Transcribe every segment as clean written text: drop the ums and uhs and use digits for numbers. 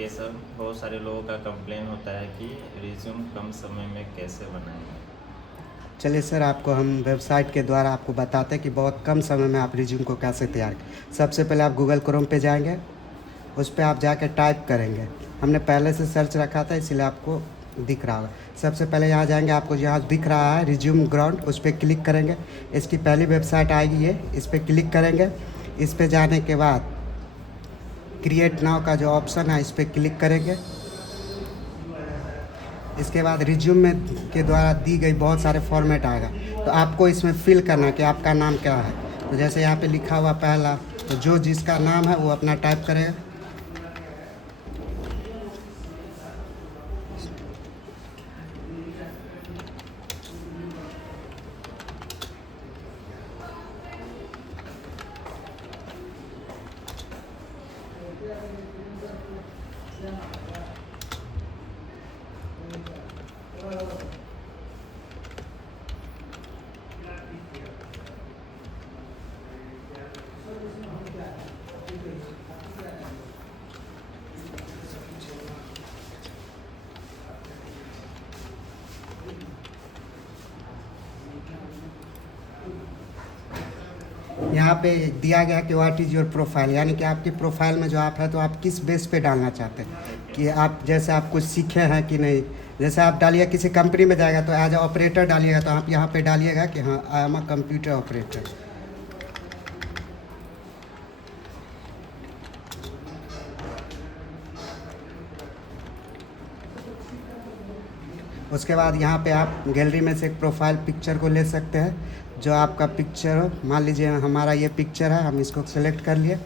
ये सब बहुत सारे लोगों का कंप्लेन होता है कि रिज्यूम कम समय में कैसे बनाएंगे। चलिए सर, आपको हम वेबसाइट के द्वारा आपको बताते हैं कि बहुत कम समय में आप रिज्यूम को कैसे तैयार करें। सबसे पहले आप गूगल क्रोम पे जाएंगे, उस पर आप जाकर टाइप करेंगे। हमने पहले से सर्च रखा था इसीलिए आपको दिख रहा होगा। सबसे पहले यहाँ जाएंगे, आपको यहाँ दिख रहा है रिज्यूम ग्राउंड, उस पर क्लिक करेंगे। इसकी पहली वेबसाइट आएगी ये, इस पर क्लिक करेंगे। इस पर जाने के बाद क्रिएट नाउ का जो ऑप्शन है इस पर क्लिक करेंगे। इसके बाद रिज्यूम में के द्वारा दी गई बहुत सारे फॉर्मेट आएगा, तो आपको इसमें फिल करना है कि आपका नाम क्या है। तो जैसे यहाँ पे लिखा हुआ पहला, तो जो जिसका नाम है वो अपना टाइप करेगा। यहाँ पे दिया गया कि व्हाट इज़ योर प्रोफाइल, यानी कि आपकी प्रोफाइल में जो आप है तो आप किस बेस पे डालना चाहते हैं कि आप जैसे आप कुछ सीखे हैं कि नहीं। जैसे आप डालिए किसी कंपनी में जाएगा तो एज ए ऑपरेटर डालिएगा, तो आप यहाँ पे डालिएगा कि हाँ I am a computer operator. उसके बाद यहाँ पे आप गैलरी में से एक प्रोफाइल पिक्चर को ले सकते हैं, जो आपका पिक्चर हो। मान लीजिए हमारा ये पिक्चर है, हम इसको सेलेक्ट कर लिए,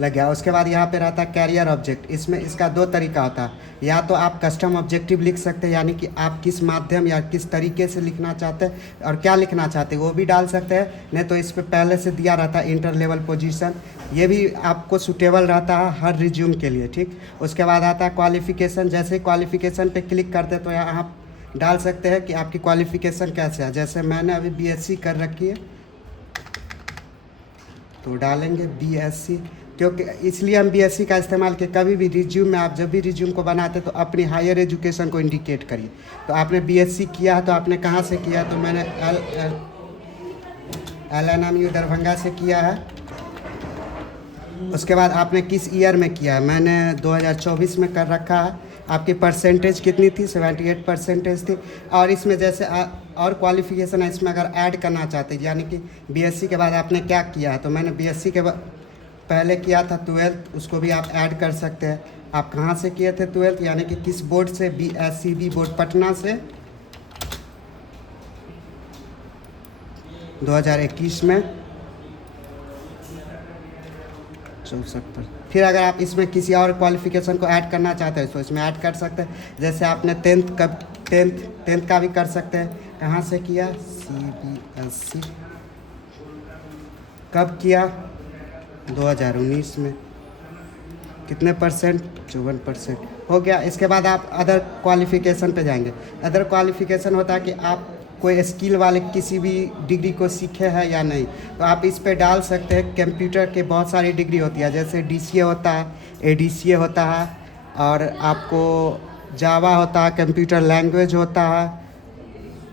लग गया। उसके बाद यहाँ पे रहता है कैरियर ऑब्जेक्ट। इसमें इसका दो तरीका होता है, या तो आप कस्टम ऑब्जेक्टिव लिख सकते हैं, यानी कि आप किस माध्यम या किस तरीके से लिखना चाहते हैं और क्या लिखना चाहते हैं वो भी डाल सकते हैं। नहीं तो इस पर पहले से दिया रहता है इंटर लेवल पोजीशन, ये भी आपको सूटेबल रहता है हर रिज्यूम के लिए, ठीक। उसके बाद आता है क्वालिफिकेशन। जैसे क्वालिफिकेशन पे क्लिक करते तो यहाँ आप डाल सकते हैं कि आपकी क्वालिफिकेशन कैसे है। जैसे मैंने अभी बीएससी कर रखी है तो डालेंगे बीएससी, क्योंकि इसलिए हम बीएससी का इस्तेमाल किए। कभी भी रिज्यूम में आप जब भी रिज्यूम को बनाते तो अपनी हायर एजुकेशन को इंडिकेट करिए। तो आपने बीएससी किया है तो आपने कहाँ से किया, तो मैंने LNMU दरभंगा से किया है। उसके बाद आपने किस ईयर में किया है, मैंने 2024 में कर रखा है। आपकी परसेंटेज कितनी थी, 78 परसेंटेज थी। और इसमें जैसे और क्वालिफिकेशन है, इसमें अगर ऐड करना चाहते हैं, यानी कि बीएससी के बाद आपने क्या किया है, तो मैंने बीएससी के बाद पहले किया था 12th, उसको भी आप ऐड कर सकते हैं। आप कहाँ से किए थे 12th, यानी कि किस बोर्ड से, BSCB बोर्ड पटना से 2021 में 64 पर। फिर अगर आप इसमें किसी और क्वालिफिकेशन को ऐड करना चाहते हैं तो इसमें ऐड कर सकते हैं। जैसे आपने टेंथ का भी कर सकते हैं। कहाँ से किया, CBSC। कब किया, 2019 में। कितने परसेंट, 54% हो गया। इसके बाद आप अदर क्वालिफिकेशन पे जाएंगे। अदर क्वालिफिकेशन होता है कि आप कोई स्किल वाले किसी भी डिग्री को सीखे हैं या नहीं, तो आप इस पे डाल सकते हैं। कंप्यूटर के बहुत सारी डिग्री होती है, जैसे DCA होता है, ADCA होता है, और आपको जावा होता है, कंप्यूटर लैंग्वेज होता है,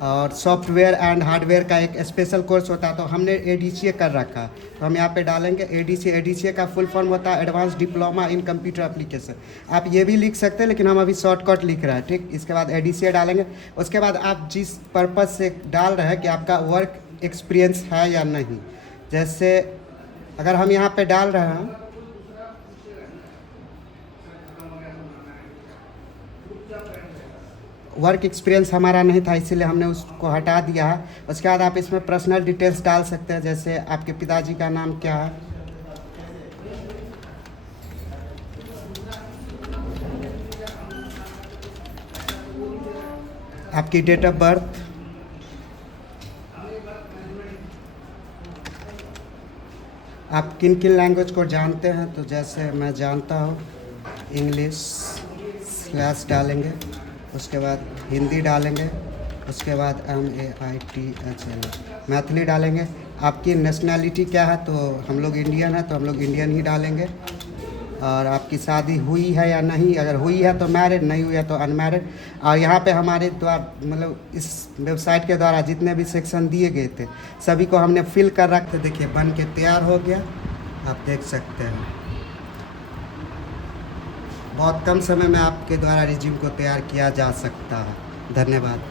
और सॉफ्टवेयर एंड हार्डवेयर का एक स्पेशल कोर्स होता है। तो हमने ADCA कर रखा है, तो हम यहाँ पे डालेंगे ADCA का फुल फॉर्म होता है advance diploma in computer application. आप ये भी लिख सकते हैं, लेकिन हम अभी शॉर्टकट लिख रहे हैं, ठीक। इसके बाद ADCA डालेंगे। उसके बाद आप जिस पर्पज़ से डाल रहे हैं कि आपका वर्क एक्सपीरियंस है या नहीं। जैसे अगर हम यहाँ पर डाल रहे हैं वर्क एक्सपीरियंस हमारा नहीं था, इसीलिए हमने उसको हटा दिया है। उसके बाद आप इसमें पर्सनल डिटेल्स डाल सकते हैं, जैसे आपके पिताजी का नाम क्या है, आपकी डेट ऑफ बर्थ, आप किन किन लैंग्वेज को जानते हैं। तो जैसे मैं जानता हूँ इंग्लिश स्लैश डालेंगे। उसके बाद हिंदी डालेंगे। उसके बाद MAITHL मैथिली डालेंगे। आपकी नेशनैलिटी क्या है, तो हम लोग इंडियन है तो हम लोग इंडियन ही डालेंगे। और आपकी शादी हुई है या नहीं, अगर हुई है तो मैरिड, नहीं हुई है तो अनमैरिड। और यहाँ पे हमारे द्वारा मतलब इस वेबसाइट के द्वारा जितने भी सेक्शन दिए गए थे सभी को हमने फिल कर रखे। देखिए बन के तैयार हो गया, आप देख सकते हैं। बहुत कम समय में आपके द्वारा रिज्यूम को तैयार किया जा सकता है। धन्यवाद।